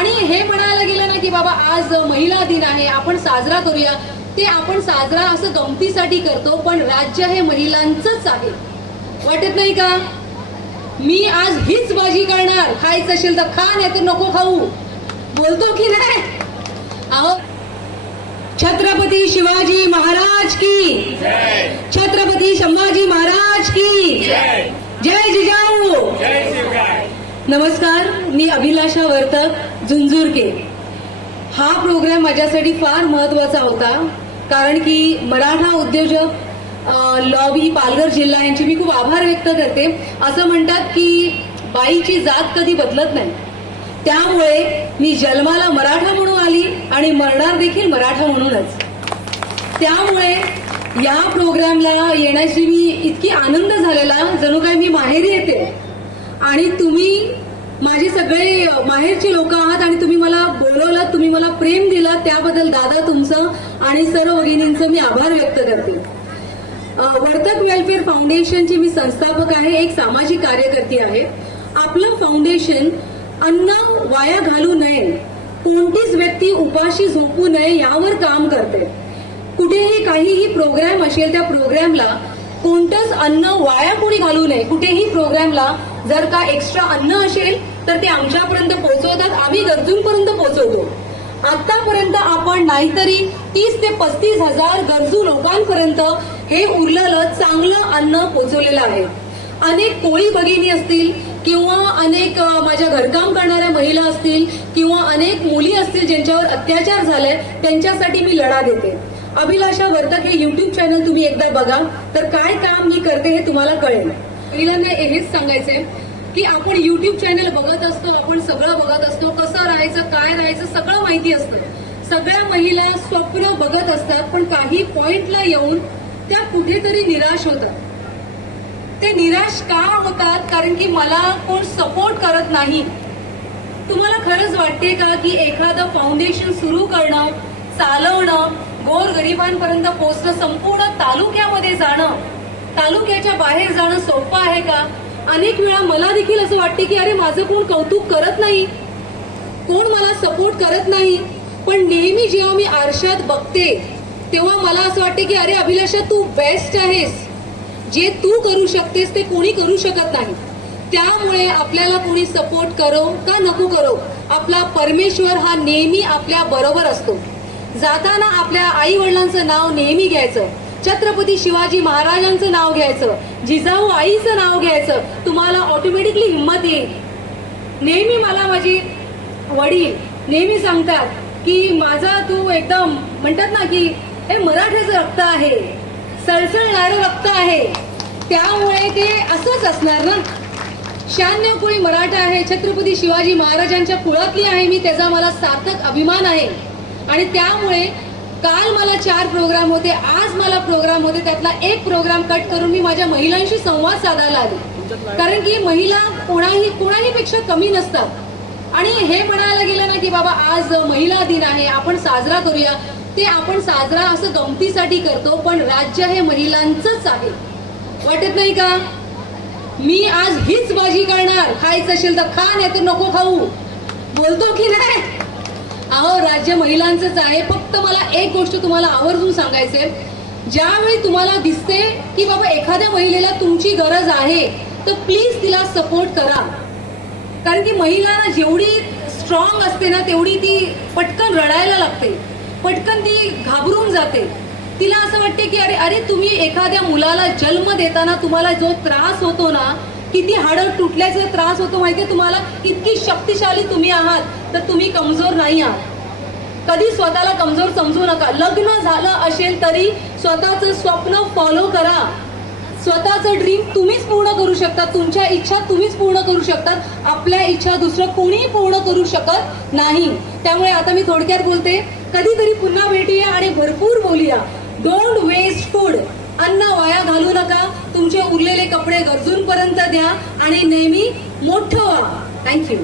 आणि हे म्हणायला गेलं ना की बाबा आज महिला दिन आहे आपण साजरा करूया. ते आपण साजरा असं गमतीसाठी करतो पण राज्य हे महिलांचंच आहे. वाटत नाही का? मी आज हीच भाजी करणार. खायचं असेल तर खा नाही तर नको खाऊ. बोलतो की नाही? अहो छत्रपती शिवाजी महाराज की. छत्रपती संभाजी महाराज की. जय. जिजाऊ. नमस्कार मी अभिलाषा वर्तक झुंझुरके. हा प्रोग्राम माझ्यासाठी फार महत्त्वाचा होता कारण की मराठा उद्योजक लॉबी पालघर जिल्हा यांची मी खूप आभार व्यक्त करते. असं म्हणतात की बाईची जात कधी बदलत नाही. त्यामुळे मी जन्माला मराठा म्हणून आली आणि मरणार देखील मराठा म्हणूनच. त्यामुळे या प्रोग्रामला येण्याची मी इतकी आनंद झालेला जणू काय मी माहेरी येते. आणि तुम्ही माझे सगळे माहेरची लोक आहात आणि तुम्ही मला बोलवलं तुम्ही मला प्रेम दिला त्याबद्दल दादा तुमचं आणि सर्व भगिनींचं मी आभार व्यक्त करते. वर्तक वेलफेअर फाउंडेशनची मी संस्थापक आहे एक सामाजिक कार्यकर्ती आहे. आपलं फाउंडेशन अन्न वाया घालू नये कोणतीच व्यक्ती उपाशी झोपू नये यावर काम करते. कुठेही काहीही प्रोग्राम असेल त्या प्रोग्रामला कोणतंच अन्न वाया कोणी घालू नये. कुठेही प्रोग्रामला जर का एक्स्ट्रा अन्न असेल तर ते आमच्यापर्यंत पोहोचवतात. आम्ही गरजूंपर्यंत पोहोचवतो. आतापर्यंत आपण नाहीतरी तीस ते पस्तीस हजार गरजू लोकांपर्यंत हे उरलेलं चांगलं अन्न पोहोचवलेलं आहे. अनेक कोळी भगिनी असतील किंवा अनेक माझ्या घरकाम करणाऱ्या महिला असतील किंवा अनेक मुली असतील ज्यांच्यावर अत्याचार झाले त्यांच्यासाठी मी लढा देते. अभिलाषा वर्तक हे युट्यूब चॅनल तुम्ही एकदा बघा. तर काय काम मी करते हे तुम्हाला कळेल. महिलांना हेच सांगायचंय. की आपण युट्यूब चॅनल बघत असतो आपण सगळं बघत असतो कसं राहायचं काय राहायचं सगळं माहिती असतं. सगळ्या महिला स्वप्न बघत असतात पण काही पॉइंटला येऊन त्या कुठेतरी निराश होतात. ते निराश का होतात? कारण की मला कोण सपोर्ट करत नाही. तुम्हाला खरंच वाटते का की एखादं फाउंडेशन सुरू करणं चालवणं गोर गरिबांपर्यंत पोहोचणं संपूर्ण तालुक्यामध्ये जाणं तालुक्याच्या बाहेर जाणं सोपं आहे का? अनेक वेळा मला देखील असं वाटते की अरे माझं कोण कौतुक करत नाही? कोण मला सपोर्ट करत नाही? पण नेहमी जेव्हा मी आरशात बघते तेव्हा मला असं वाटते की अरे अभिलाषा तू बेस्ट आहेस. जे तू करू शकतेस ते कोणी करू शकत नाही. त्यामुळे आपल्याला कोणी सपोर्ट करो का नको करो आपला परमेश्वर हा नेहमी आपल्या बरोबर असतो. जाताना आपल्या आई वडिलांचं नाव नेहमी घ्यायचं. छत्रपती शिवाजी महाराजांचं नाव घ्यायचं जिजाऊ आईचं नाव घ्यायचं तुम्हाला ऑटोमॅटिकली हिंमत येईल. नेहमी मला माझी वडील नेहमी सांगतात की माझा तू एकदम म्हणतात ना की हे मराठ्याचं रक्त आहे सळसळणारं रक्त आहे. त्यामुळे ते असंच असणार ना? शहाण्णव कोळी मराठा आहे छत्रपती शिवाजी महाराजांच्या कुळातली आहे मी त्याचा मला सार्थक अभिमान आहे. आणि त्यामुळे काल मला चार प्रोग्राम होते आज मला प्रोग्राम होते त्यातला एक प्रोग्राम कट करून मी माझ्या महिलांशी संवाद साधायला आले. कारण की महिला कोणाही कोणाही पेक्षा कमी नसतात. आणि हे म्हणायला गेलं ना की बाबा आज महिला दिन आहे आपण साजरा करूया. ते आपण साजरा असं गमतीसाठी करतो पण राज्य हे महिलांचंच आहे. वाटत नाही का? मी आज हीच भाजी करणार. खायचं असेल तर खा नाही तर नको खाऊ. बोलतो की नाही? अहो राज्य महिलांचंच आहे. फक्त मला एक गोष्ट तुम्हाला आवर्जून सांगायचंय ज्यावेळी तुम्हाला दिसते की बाबा एखाद्या महिलेला तुमची गरज आहे तर प्लीज तिला सपोर्ट करा. कारण की महिलांना जेवढी स्ट्रॉंग असते ना तेवढी ती पटकन रडायला लागते. पटकन ती घाबरून जाते. तिला असं वाटते की अरे अरे तुम्ही एखाद्या मुलाला जन्म देताना तुम्हाला जो त्रास होतो ना किती हाडं तुटल्याचा त्रास होतो माहितीये तुम्हाला? इतकी शक्तिशाली तुम्ही आहात तर तुम्ही कमजोर नाही आहात. कधी स्वतःला कमजोर समजू नका. लग्न झालं असेल तरी स्वतःचं स्वप्न फॉलो करा. स्वतःचं ड्रीम तुम्हीच पूर्ण करू शकता. तुमच्या इच्छा तुम्हीच पूर्ण करू शकतात आपल्या इच्छा दुसरं कोणीही पूर्ण करू शकत नाही. त्यामुळे आता मी थोडक्यात बोलते. कधीतरी पुन्हा भेटूया आणि भरपूर बोलूया. डोंट वेस्ट फूड अन्न वाया घालू नका. तुमचे उरलेले कपडे गरजूंपर्यंत द्या आणि नेहमी मोठं व्हा. थँक्यू